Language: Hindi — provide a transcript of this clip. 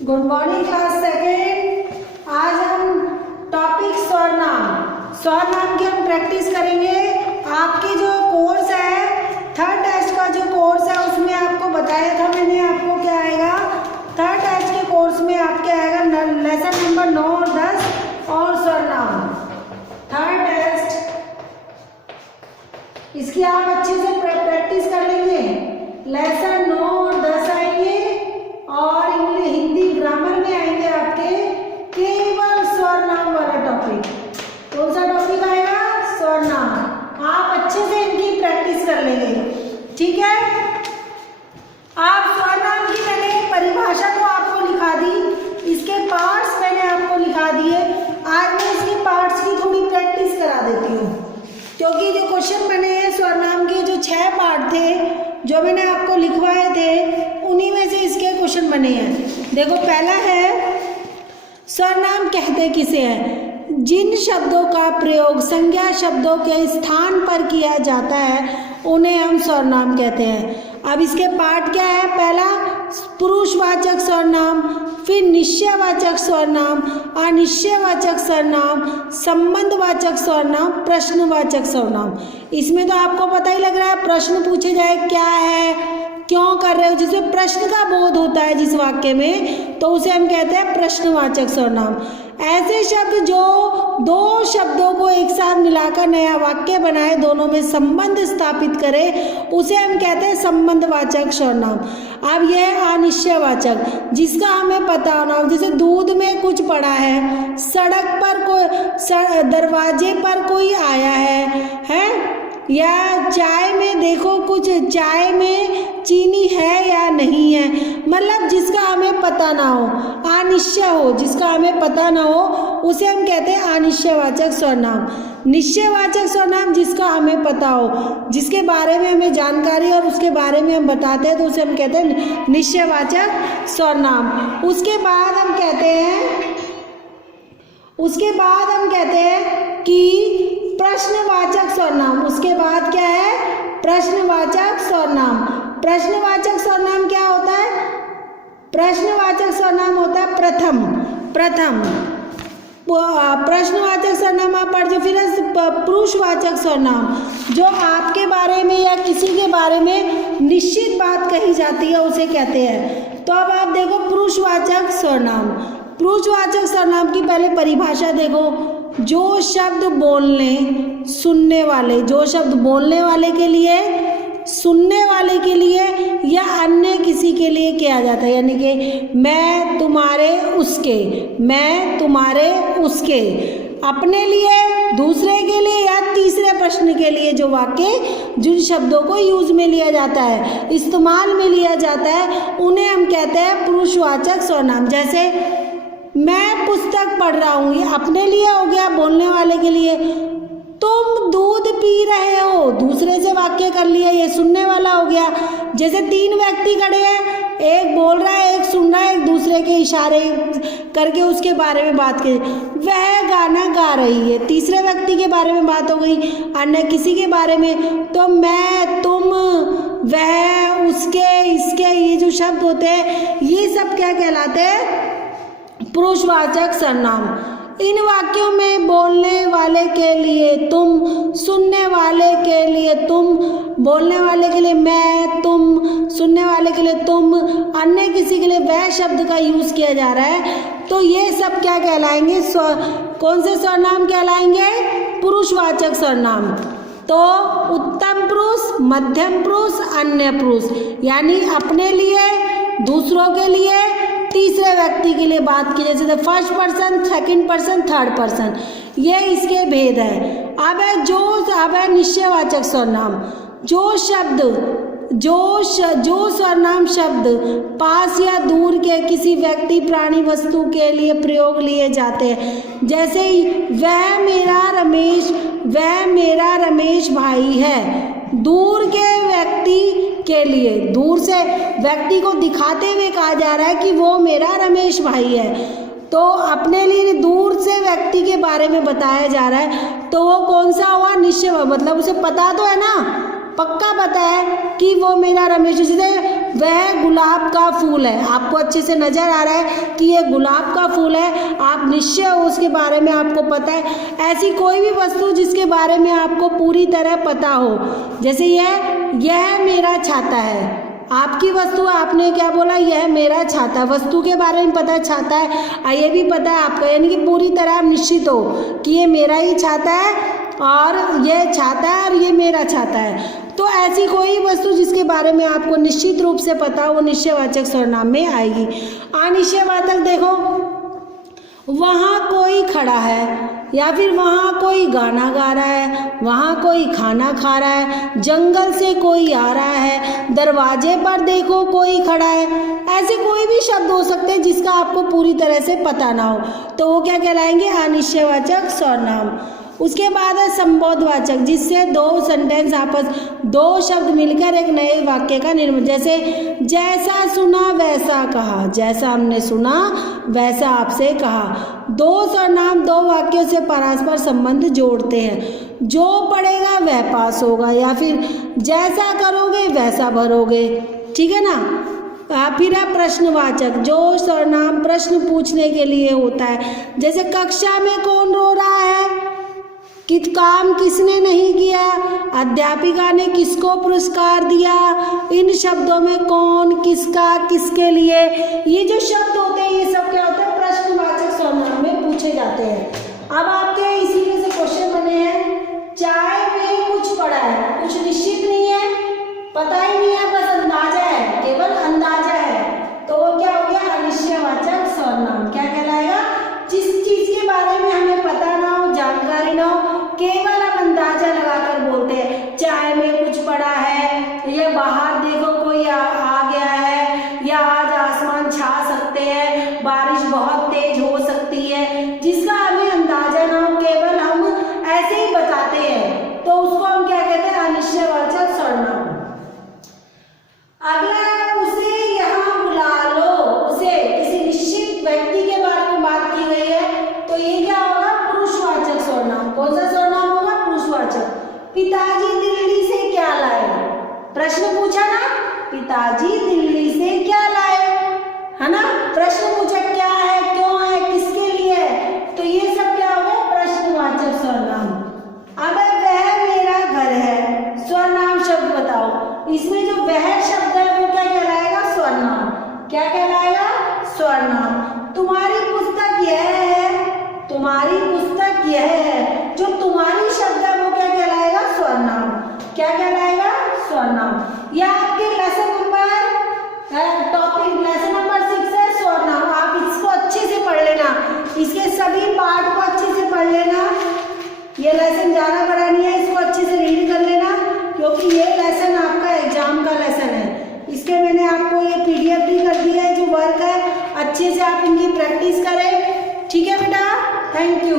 Good morning class second. आज हम टॉपिक स्वर नाम की हम प्रैक्टिस करेंगे। आपके जो कोर्स है थर्ड टेस्ट का जो कोर्स है उसमें आपको बताया था मैंने आपको क्या आएगा। थर्ड टेस्ट के कोर्स में आपके आएगा लेसन नंबर 9 और 10 और स्वर नाम। थर्ड टेस्ट इसकी आप अच्छे से प्रैक्टिस कर लेंगे। लेसन 9 और 10 आएंगे और इंग्लिश हिंदी ग्रामर में आएंगे आपके केवल स्वर नाम वाला टॉपिक। कौन सा टॉपिक आएगा? स्वर नाम। आप अच्छे से इनकी प्रैक्टिस कर लेंगे, ठीक है। आप स्वर नाम की मैंने परिभाषा तो आपको लिखा दी, इसके पार्ट्स मैंने आपको लिखा दिए। आज मैं इसके पार्ट्स की थोड़ी प्रैक्टिस करा देती हूँ, क्योंकि जो क्वेश्चन बने हैं स्वर नाम के जो 6 पार्ट थे जो मैंने आपको लिखवाए थे उन्हीं में से इसके क्वेश्चन बने हैं। देखो पहला है स्वर नाम कहते किसे हैं? जिन शब्दों का प्रयोग संज्ञा शब्दों के स्थान पर किया जाता है उन्हें हम स्वर नाम कहते हैं। अब इसके पार्ट क्या है? पहला पुरुषवाचक स्वर नाम, फिर निश्चयवाचक स्वर नाम, अनिश्चयवाचक स्वर नाम, संबंधवाचक स्वर नाम, प्रश्नवाचक स्वर नाम। इसमें तो आपको पता ही लग रहा है प्रश्न पूछे जाए क्या है, क्यों कर रहे हो, जिसमें प्रश्न का बोध होता है जिस वाक्य में, तो उसे हम कहते हैं प्रश्नवाचक स्वर नाम। ऐसे शब्द जो दो शब्दों को एक साथ मिलाकर नया वाक्य बनाए, दोनों में संबंध स्थापित करे, उसे हम कहते हैं संबंधवाचक स्वर नाम। अब यह है अनिश्चयवाचक, जिसका हमें पता होना हो, जैसे दूध में कुछ पड़ा है, सड़क पर कोई, दरवाजे पर कोई आया है या चाय में देखो कुछ चाय में चीनी है या नहीं है, मतलब जिसका हमें पता ना हो, अनिश्चय हो, जिसका हमें पता ना हो उसे हम कहते हैं अनिश्चयवाचक स्वर नाम। निश्चयवाचक स्वर नाम जिसका हमें पता हो, जिसके बारे में हमें जानकारी और उसके बारे में हम बताते हैं तो उसे हम कहते हैं निश्चयवाचक स्वर नाम। उसके बाद हम कहते हैं कि प्रश्नवाचक स्वर नाम। उसके बाद क्या है? प्रश्नवाचक स्वर नाम। प्रश्नवाचक स्वर नाम क्या होता है? प्रश्नवाचक स्वर नाम होता है प्रथम। प्रश्नवाचक स्वर नाम आप पढ़ जो। फिर पुरुषवाचक स्वर नाम, जो आपके बारे में या किसी के बारे में निश्चित बात कही जाती है उसे कहते हैं। तो अब आप देखो पुरुषवाचक स्वर नाम। पुरुषवाचक स्वर नाम की पहले परिभाषा देखो। जो शब्द बोलने सुनने वाले, जो शब्द बोलने वाले के लिए, सुनने वाले के लिए या अन्य किसी के लिए किया जाता है, यानी कि मैं तुम्हारे उसके, मैं तुम्हारे उसके, अपने लिए, दूसरे के लिए या तीसरे प्रश्न के लिए जो वाक्य जिन शब्दों को यूज में लिया जाता है, इस्तेमाल में लिया जाता है, उन्हें हम कहते हैं पुरुषवाचक स्वर नाम। जैसे मैं पुस्तक पढ़ रहा हूँ, ये अपने लिए हो गया, बोलने वाले के लिए। तुम दूध पी रहे हो, दूसरे से वाक्य कर लिया, ये सुनने वाला हो गया। जैसे 3 व्यक्ति खड़े हैं, एक बोल रहा है, एक सुन रहा है, एक दूसरे के इशारे करके उसके बारे में बात करें। वह गाना गा रही है, तीसरे व्यक्ति के बारे में बात हो गई, अन्य किसी के बारे में। तो मैं, तुम, वह, उसके, इसके, ये जो शब्द होते हैं ये सब क्या कहलाते हैं? पुरुषवाचक सर्वनाम। इन वाक्यों में बोलने वाले के लिए तुम, सुनने वाले के लिए तुम, बोलने वाले के लिए मैं, तुम, सुनने वाले के लिए तुम, अन्य किसी के लिए वह शब्द का यूज किया जा रहा है। तो ये सब क्या कहलाएंगे? कौन से सर्वनाम कहलाएंगे? पुरुषवाचक सर्वनाम। तो उत्तम पुरुष, मध्यम पुरुष, अन्य पुरुष, यानी अपने लिए, दूसरों के लिए, तीसरे व्यक्ति के लिए बात की, जैसे first person, second person, third person, ये इसके भेद है। अब है निश्चयवाचक सर्वनाम। जो सर्वनाम शब्द पास या दूर के किसी व्यक्ति, प्राणी, वस्तु के लिए प्रयोग लिए जाते हैं, जैसे वह मेरा रमेश भाई है। दूर के व्यक्ति के लिए, दूर से व्यक्ति को दिखाते हुए कहा जा रहा है कि वो मेरा रमेश भाई है। तो अपने लिए दूर से व्यक्ति के बारे में बताया जा रहा है, तो वो कौन सा हुआ? निश्चय, मतलब उसे पता तो है ना, पक्का पता है कि वो मेरा रमेश। जैसे वह गुलाब का फूल है। आपको अच्छे से नजर आ रहा है कि ये गुलाब का फूल है, आप निश्चय उसके बारे में आपको पता है। ऐसी कोई भी वस्तु जिसके बारे में आपको पूरी तरह पता हो, जैसे यह मेरा छाता है, आपकी वस्तु, आपने क्या बोला, यह मेरा छाता, वस्तु के बारे में पता है, छाता है, ये भी पता है आपको, यानी कि पूरी तरह आप निश्चित हो कि ये मेरा ही छाता है और ये छाता है और ये मेरा छाता है। तो ऐसी कोई वस्तु जिसके बारे में आपको निश्चित रूप से पता हो वो निश्चयवाचक सर्वनाम में आएगी। अनिश्चयवाचक देखो, वहाँ कोई खड़ा है, या फिर वहाँ कोई गाना गा रहा है, वहाँ कोई खाना खा रहा है, जंगल से कोई आ रहा है, दरवाजे पर देखो कोई खड़ा है। ऐसे कोई भी शब्द हो सकते हैं जिसका आपको पूरी तरह से पता ना हो, तो वो क्या कहलाएंगे, अनिश्चयवाचक सर्वनाम। उसके बाद है संबोधवाचक, जिससे दो शब्द मिलकर एक नए वाक्य का निर्माण, जैसे जैसा सुना वैसा कहा, जैसा हमने सुना वैसा आपसे कहा। दो सर्वनाम दो वाक्यों से परस्पर संबंध जोड़ते हैं। जो पढ़ेगा वह पास होगा, या फिर जैसा करोगे वैसा भरोगे, ठीक है ना। फिर है प्रश्नवाचक, जो सर्वनाम प्रश्न पूछने के लिए होता है, जैसे कक्षा में कौन रो रहा है, काम किसने नहीं किया, अध्यापिका ने किसको पुरस्कार दिया। इन शब्दों में कौन, किसका, किसके लिए, ये जो शब्द होते हैं ये सब क्या होते हैं, प्रश्नवाचक सर्वनाम में पूछे जाते हैं। अब आपके इसी में से क्वेश्चन बने हैं, चाय में कुछ पड़ा है, कुछ निश्चित नहीं है, पता ही नहीं है, बस अंदाजा है, केवल अंदाजा है, तो वो क्या हो गया, अनिश्चयवाचक सर्वनाम। क्या कहलाएगा, जिस चीज के बारे में हमें पता ना हो, जानकारी ना हो, केवल हम अंदाजा लगाकर बोलते हैं, चाय में कुछ पड़ा है, या बाहर देखो कोई आ गया है, या आज आसमान छा सकते हैं, बारिश बहुत तेज हो सकती है, जिसका हमें अंदाजा ना हो, केवल हम ऐसे ही बताते हैं, तो उसको हम क्या कहते हैं, अनिश्चयवाचक सर्वनाम। अगला है, उसे यहाँ बुला लो, उसे किसी निश्चित व्यक्ति के बारे में बात की गई है, तो ये क्या होगा, पुरुषवाचक सर्वनाम। कौन सा सर्वनाम होगा, पुरुषवाचक। पिताजी दिल्ली से क्या लाए, प्रश्न पूछा ना, पिताजी दिल्ली से क्या लाए, है ना, प्रश्न पूछा क्या है, क्यों है, किसके लिए है, तो ये सब क्या होगा, प्रश्नवाचक सर्वनाम। अब वह मेरा घर है, सर्वनाम शब्द बताओ, इसमें जो वह शब्द है वो क्या कहलाएगा, सर्वनाम। क्या कहलाएगा, सर्वनाम। तुम्हारी पुस्तक यह है, तुम्हारी पुस्तक यह है, जो तुम्हारी शब्द है वो क्या कहलाएगा, सर्वनाम। क्या कहलाएगा, सर्वनाम। यह आपके लेसन नंबर 6 है, सर्वनाम। आप इसको अच्छे से पढ़ लेना, इसके सभी पार्ट को अच्छे से पढ़ लेना, ये लेसन ज्यादा बड़ा नहीं है, इसको अच्छे से रीड कर लेना, क्योंकि ये लेसन आपका एग्जाम का लेसन है। इसके मैंने आपको ये PDF भी कर दिया है, जो वर्क है अच्छे से आप इनकी प्रैक्टिस करें, ठीक है बेटा, थैंक यू।